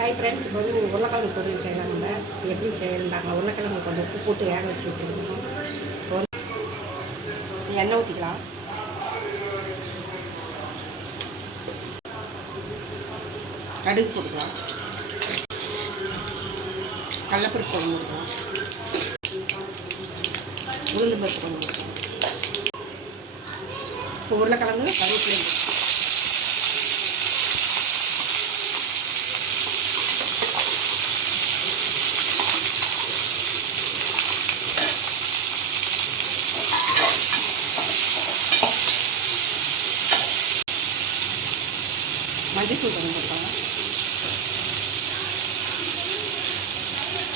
Hi friends, இப்போ வந்து உருளைக்கிழங்கு பொரியல் செய்யலாம். நம்ம எப்படி செய்யலாங்க? உருளைக்கிழங்கு கொஞ்சம் உப்பு போட்டு வேக வச்சு வச்சுருக்கோம். இப்போ வந்து எண்ணெய் ஊற்றிக்கலாம். கடுகு போட்டுக்கலாம். கடலப்பருப்பு கொஞ்சம் போட்டுக்கலாம். உளுந்து பருப்பு கொஞ்சம் போட்டுக்கலாம். இப்போ உருளைக்கிழங்கு கருவேப்பிலை மஞ்சள்தூள் கொஞ்சம் போட்டுக்கலாம்.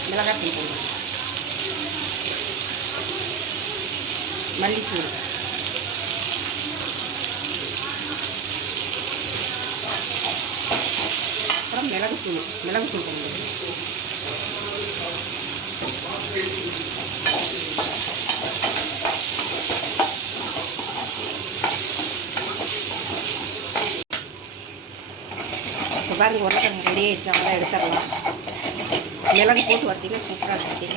மிளகாத்தூள் போடலாம். மல்லித்தூள், அப்புறம் மிளகுத்தூள் கொஞ்சம் போடலாம். இப்போ பாருங்கள், உருளைக்கிழங்கு ரெடி ஆகிடுச்சு. அவ்வளோ எடுத்துடலாம். மிளகு போட்டு வர்த்திங்கன்னா சூப்பராக பார்த்தீங்க.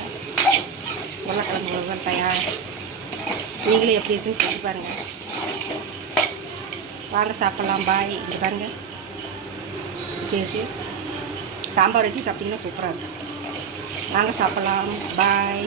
உருளைக்கிழங்கு உருவல் தயார். நீங்களே எப்படி இருக்குன்னு சொல்லி பாருங்கள். வாங்க சாப்பிட்லாம். பாய். இது பாருங்கள், இப்படி இருக்குது. சாம்பார் வச்சு சாப்பிட்டிங்கன்னா சூப்பராக இருக்கும். வாங்க சாப்பிட்லாம். பாய்.